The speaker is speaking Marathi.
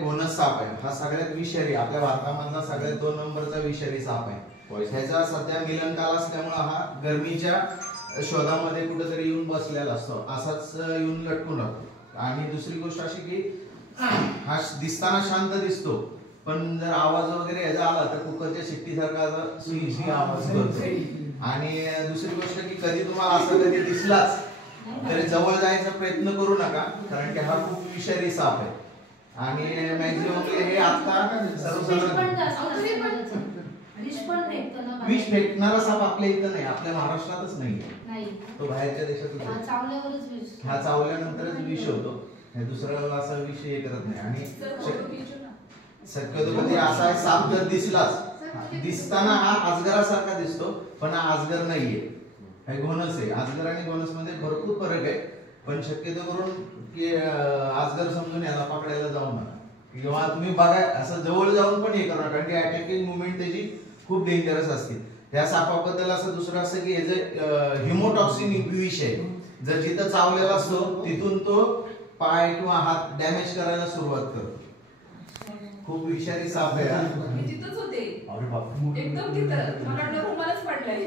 घोणस साप आहे हा सगळ्यात विषारी आपल्या भारतामधला सगळ्यात 2 नंबरचा विषारी साप आहे। ह्याचा सध्या मिलनकाल असल्यामुळे हा गरमीच्या शोधामध्ये कुठेतरी येऊन बसलेला असतो, असाच येऊन लटकून राहतो। आणि दुसरी गोष्ट अशी की हा दिसताना शांत दिसतो, पण जर आवाज वगैरे याचा आला तर कुकरच्या शिट्टीसारखा आवाज करतो। आणि दुसरी गोष्ट की कधी तुम्हाला असं कधी दिसलाच तरी जवळ जायचा प्रयत्न करू नका, कारण की हा खूप विषारी साप आहे। आणि मॅक्झिमम हे आता विष फेकणारा साप आपल्या इथं नाही, आपल्या महाराष्ट्रातच नाही, तो बाहेरच्या देशात हा चावल्यानंतरच विष होतो, दुसरा असा विष हे करत नाही। आणि शक्यतो कधी असा आहे साप जर दिसलाच दिसताना हा अजगरासारखा दिसतो, पण हा अजगर नाहीये, हे घोणस आहे। अजगर आणि घोणस मध्ये भरपूर फरक आहे, पण शक्यतो करून की अजगर समजून याला पकडायला जाऊ नका किंवा तुम्ही बघा असं जवळ जाऊन पण हे करू नका, कारण की अटॅकिंग मुवमेंट त्याची खूप डेंजरस असते। त्या सापाबद्दल असं दुसरं असं की याचं हिमोटॉक्सिन विष आहे, जर जिथं चावलेला असतो तिथून तो पाय किंवा हात डॅमेज करायला सुरुवात करतो। खूप विषारी साप आहे। तिथंच होते, अरे बाप, एकदम तिथं मला वाटलं रुमालच पडलाय।